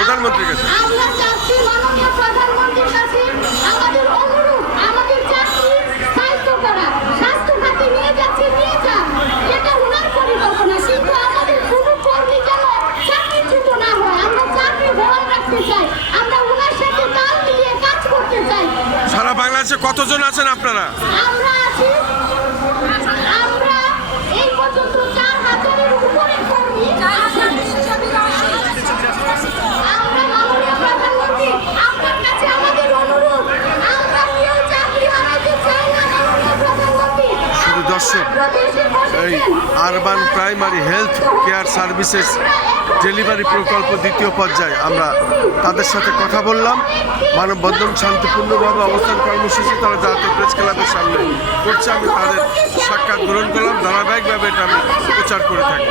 প্রধানমন্ত্রীর কাছে? আমরা চাচ্ছি মাননীয় প্রধানমন্ত্রীর কাছে আমাদের অনুরোধ, আমাদের চাকরি স্থায়িত্ব করা, স্বাস্থ্য খাতে নিয়ে যাচ্ছে নিয়ে যান, এটা ওনার পরিকল্পনা, কিন্তু আমাদের কোনো কর্মী যেন চাকরিচ্যুত না হয়। আমরা চাকরি বহাল রাখতে চাই, আমরা ওনার সাথে তাল মিলিয়ে কাজ করতে চাই। সারা বাংলাদেশে কতজন আছেন আপনারা? আমরা আছি, আমরা এই পর্যন্ত 4,000-এর উপরে কর্মী আছেন। আমরা মাননীয় প্রধানমন্ত্রী, আপনার কাছে আমাদের অনুরোধ, আমরা কেউ চাকরি হারাতে চাই না মাননীয় প্রধানমন্ত্রী। শুধু দর্শক, এই urban primary health care services delivery প্রকল্প দ্বিতীয় পর্যায়ে আমরা তাদের সাথে কথা বললাম। মানববন্ধন শান্তিপূর্ণভাবে অবস্থান কর্মসূচি তারা জাতীয় প্রেস ক্লাবের সামনে করছে, আমি তাদের সাক্ষাৎ গ্রহণ করলাম। ধারাবাহিকভাবে এটা আমি প্রচার করে থাকি।